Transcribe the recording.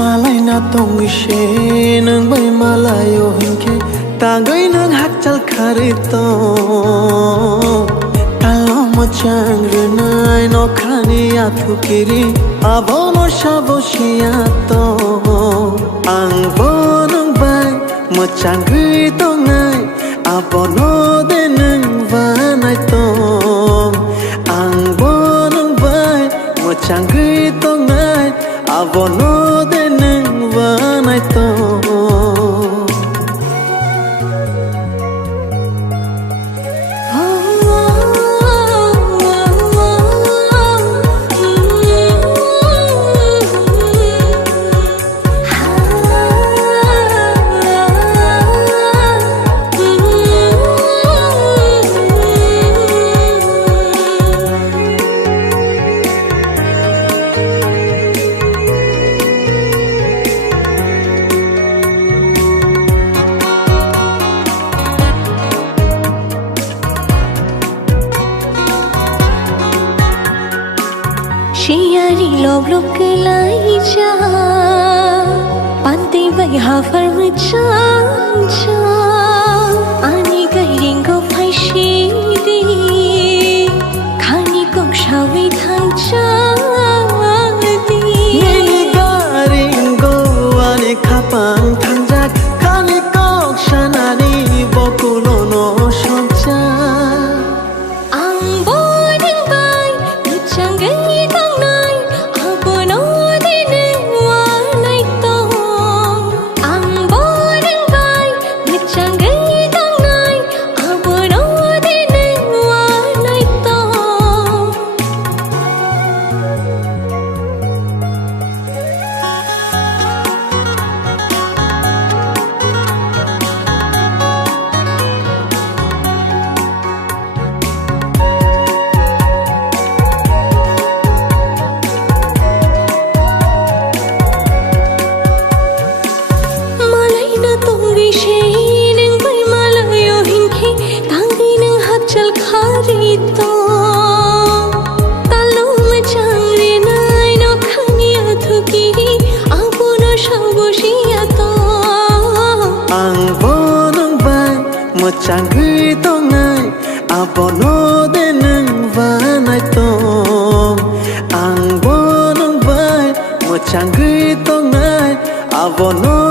malai na tong ishe nang bai malayo hinke tagai nang hak chal khari to talo mo chang renai no khani athu kiri abono shaboshia to ang bonong bai mo chang gri to ngai abono de nang vanai to ang bonong bai mo chang gri to ngai abono de nang vanai to Shiyari love look lai cha Panti bai hafar cha cha Ani gai ringo phai shi di Khani kong shawi thang cha di Nini ga ringo ane khapang thang jak Khani kong shanani bokulo no shoncha Ang bodeng bai Nuchang gai Chang gri to ngai abono de nang vanai to ang bonong bai mo chang gri to ngai abono